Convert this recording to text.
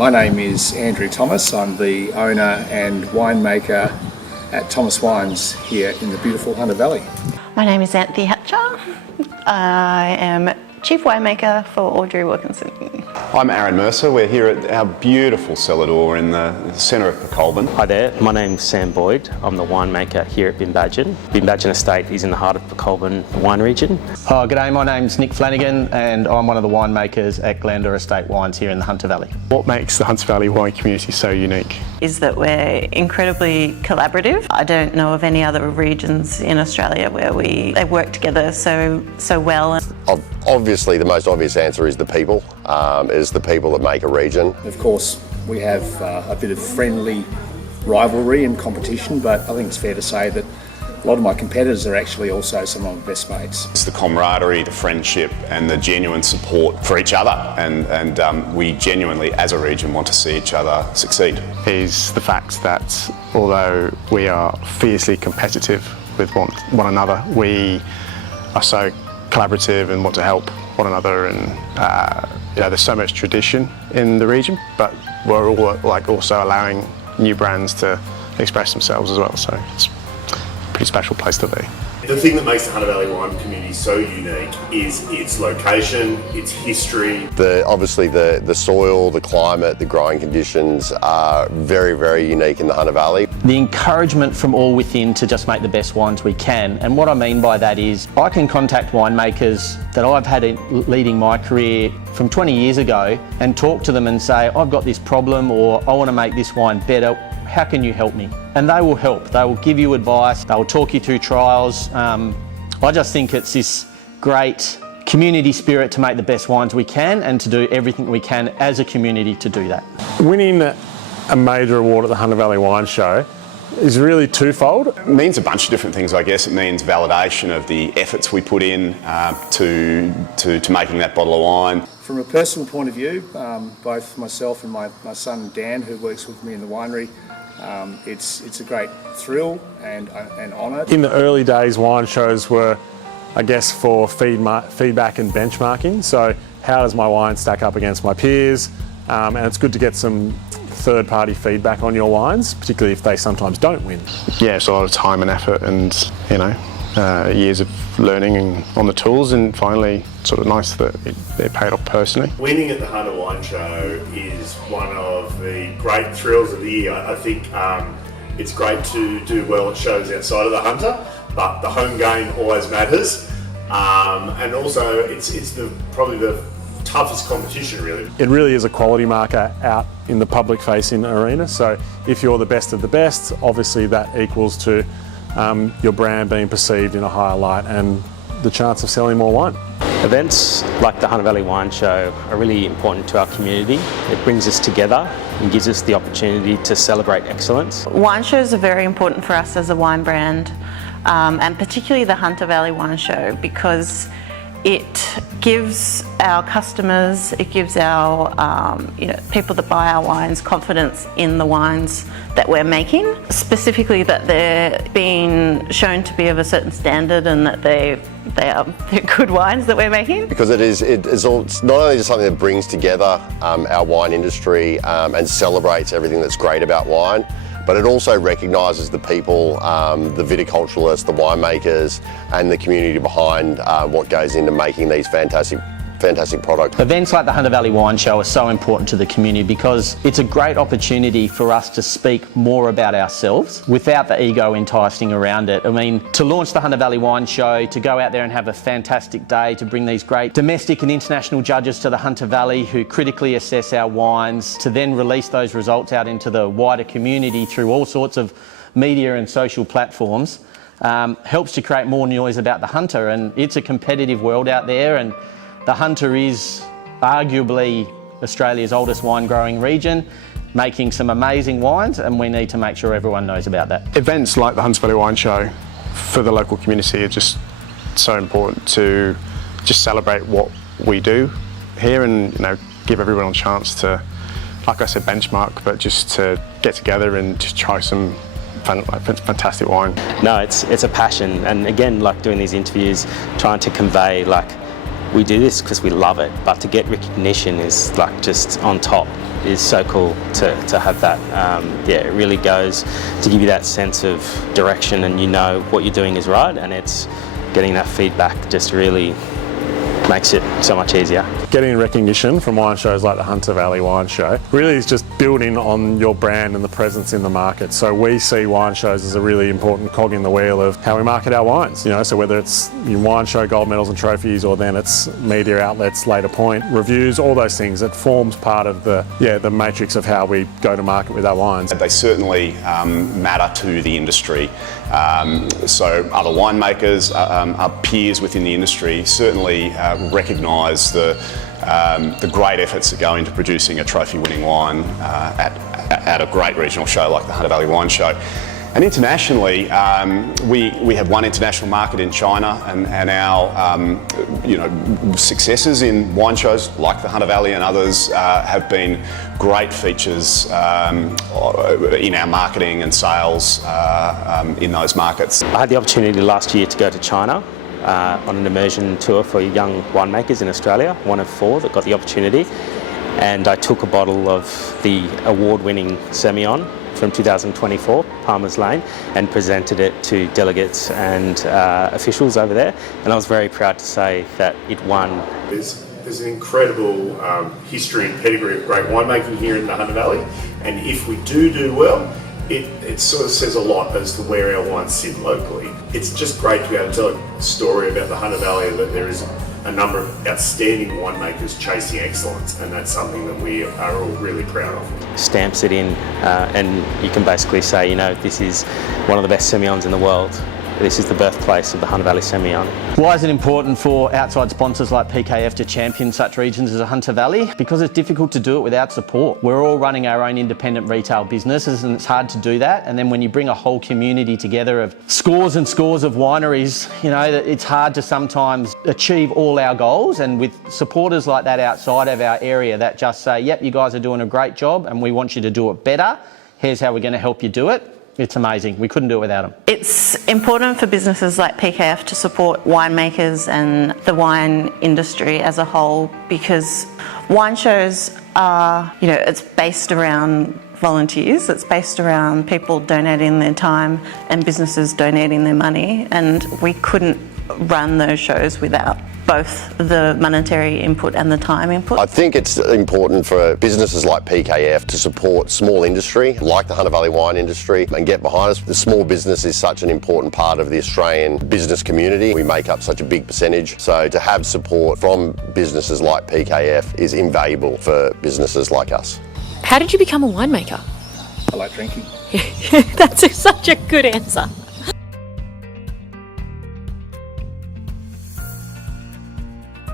My name is Andrew Thomas. I'm the owner and winemaker at Thomas Wines here in the beautiful Hunter Valley. My name is Anthony Hatcher. I am Chief Winemaker for Audrey Wilkinson. I'm Aaron Mercer. We're here at our beautiful cellar door in the centre of Colburn. Hi there, my name's Sam Boyd. I'm the winemaker here at Binbadgen. Binbadgen Estate is in the heart of the Colburn wine region. Hi, g'day, my name's Nick Flanagan and I'm one of the winemakers at Glendor Estate Wines here in the Hunter Valley. What makes the Hunter Valley wine community so unique? Is that we're incredibly collaborative. I don't know of any other regions in Australia where they work together so well. Obviously, the most obvious answer is the people. Is the people that make a region. Of course, we have a bit of friendly rivalry and competition, but I think it's fair to say that a lot of my competitors are actually also some of my best mates. It's the camaraderie, the friendship and the genuine support for each other, and we genuinely as a region want to see each other succeed. Is the fact that although we are fiercely competitive with one another, we are so collaborative and want to help one another, and there's so much tradition in the region, but we're all also allowing new brands to express themselves as well, so it's a pretty special place to be. The thing that makes the Hunter Valley wine community so unique is its location, its history. Obviously the soil, the climate, the growing conditions are very, very unique in the Hunter Valley. The encouragement from all within to just make the best wines we can, and what I mean by that is I can contact winemakers that I've had leading my career from 20 years ago and talk to them and say, I've got this problem, or I want to make this wine better. How can you help me? And they will help. They will give you advice. They will talk you through trials. I just think it's this great community spirit to make the best wines we can and to do everything we can as a community to do that. Winning a major award at the Hunter Valley Wine Show is really twofold. It means a bunch of different things, I guess. It means validation of the efforts we put in to making that bottle of wine. From a personal point of view, both myself and my son Dan, who works with me in the winery, it's a great thrill and honour. In the early days, wine shows were, I guess, for feedback and benchmarking. So how does my wine stack up against my peers? And it's good to get some third-party feedback on your wines, particularly if they sometimes don't win. Yeah, it's a lot of time and effort and, years of learning on the tools, and finally sort of nice that they're paid off personally. Winning at the Hunter Wine Show is one of the great thrills of the year. I think it's great to do well at shows outside of the Hunter, but the home game always matters. And also it's probably the toughest competition, really. It really is a quality marker out in the public facing arena, so if you're the best of the best, obviously that equals to your brand being perceived in a higher light and the chance of selling more wine. Events like the Hunter Valley Wine Show are really important to our community. It brings us together and gives us the opportunity to celebrate excellence. Wine shows are very important for us as a wine brand, and particularly the Hunter Valley Wine Show, because it gives our customers, it gives our people that buy our wines confidence in the wines that we're making, specifically that they're being shown to be of a certain standard and that they're good wines that we're making. Because it's not only just something that brings together our wine industry and celebrates everything that's great about wine, but it also recognises the people, the viticulturalists, the winemakers and the community behind what goes into making these fantastic products. Events like the Hunter Valley Wine Show are so important to the community because it's a great opportunity for us to speak more about ourselves without the ego enticing around it. I mean, to launch the Hunter Valley Wine Show, to go out there and have a fantastic day, to bring these great domestic and international judges to the Hunter Valley who critically assess our wines, to then release those results out into the wider community through all sorts of media and social platforms, helps to create more noise about the Hunter. And it's a competitive world out there, and the Hunter is arguably Australia's oldest wine growing region, making some amazing wines, and we need to make sure everyone knows about that. Events like the Hunter Valley Wine Show for the local community are just so important to just celebrate what we do here and give everyone a chance to, like I said, benchmark, but just to get together and just try some fantastic wine. No, it's a passion, and again, like doing these interviews, trying to convey we do this because we love it, but to get recognition is just on top. is so cool to have that. Yeah, it really goes to give you that sense of direction, and you know what you're doing is right, and it's getting that feedback just really makes it so much easier. Getting recognition from wine shows like the Hunter Valley Wine Show really is just building on your brand and the presence in the market. So we see wine shows as a really important cog in the wheel of how we market our wines. You know, so whether it's your wine show gold medals and trophies, or then it's media outlets, later point reviews, all those things. It forms part of the matrix of how we go to market with our wines. They certainly matter to the industry. So other winemakers, our peers within the industry certainly recognise the great efforts that go into producing a trophy-winning wine at a great regional show like the Hunter Valley Wine Show. And internationally, we have one international market in China, and our successes in wine shows like the Hunter Valley and others have been great features in our marketing and sales in those markets. I had the opportunity last year to go to China on an immersion tour for young winemakers in Australia, one of 4 that got the opportunity, and I took a bottle of the award-winning Semillon from 2024, Palmer's Lane, and presented it to delegates and officials over there, and I was very proud to say that it won. There's an incredible history and pedigree of great winemaking here in the Hunter Valley, and if we do well, it sort of says a lot as to where our wines sit locally. It's just great to be able to tell a story about the Hunter Valley, that there is a number of outstanding winemakers chasing excellence, and that's something that we are all really proud of. Stamps it in, and you can basically say, you know, this is one of the best Semillons in the world. This is the birthplace of the Hunter Valley Semillon. Why is it important for outside sponsors like PKF to champion such regions as the Hunter Valley? Because it's difficult to do it without support. We're all running our own independent retail businesses, and it's hard to do that. And then when you bring a whole community together of scores and scores of wineries, you know, it's hard to sometimes achieve all our goals. And with supporters like that outside of our area that just say, yep, you guys are doing a great job and we want you to do it better. Here's how we're going to help you do it. It's amazing. We couldn't do it without them. It's important for businesses like PKF to support winemakers and the wine industry as a whole, because wine shows are, you know, it's based around volunteers, it's based around people donating their time and businesses donating their money, and we couldn't run those shows without both the monetary input and the time input. I think it's important for businesses like PKF to support small industry like the Hunter Valley wine industry and get behind us. The small business is such an important part of the Australian business community. We make up such a big percentage, so to have support from businesses like PKF is invaluable for businesses like us. How did you become a winemaker? I like drinking. That's such a good answer.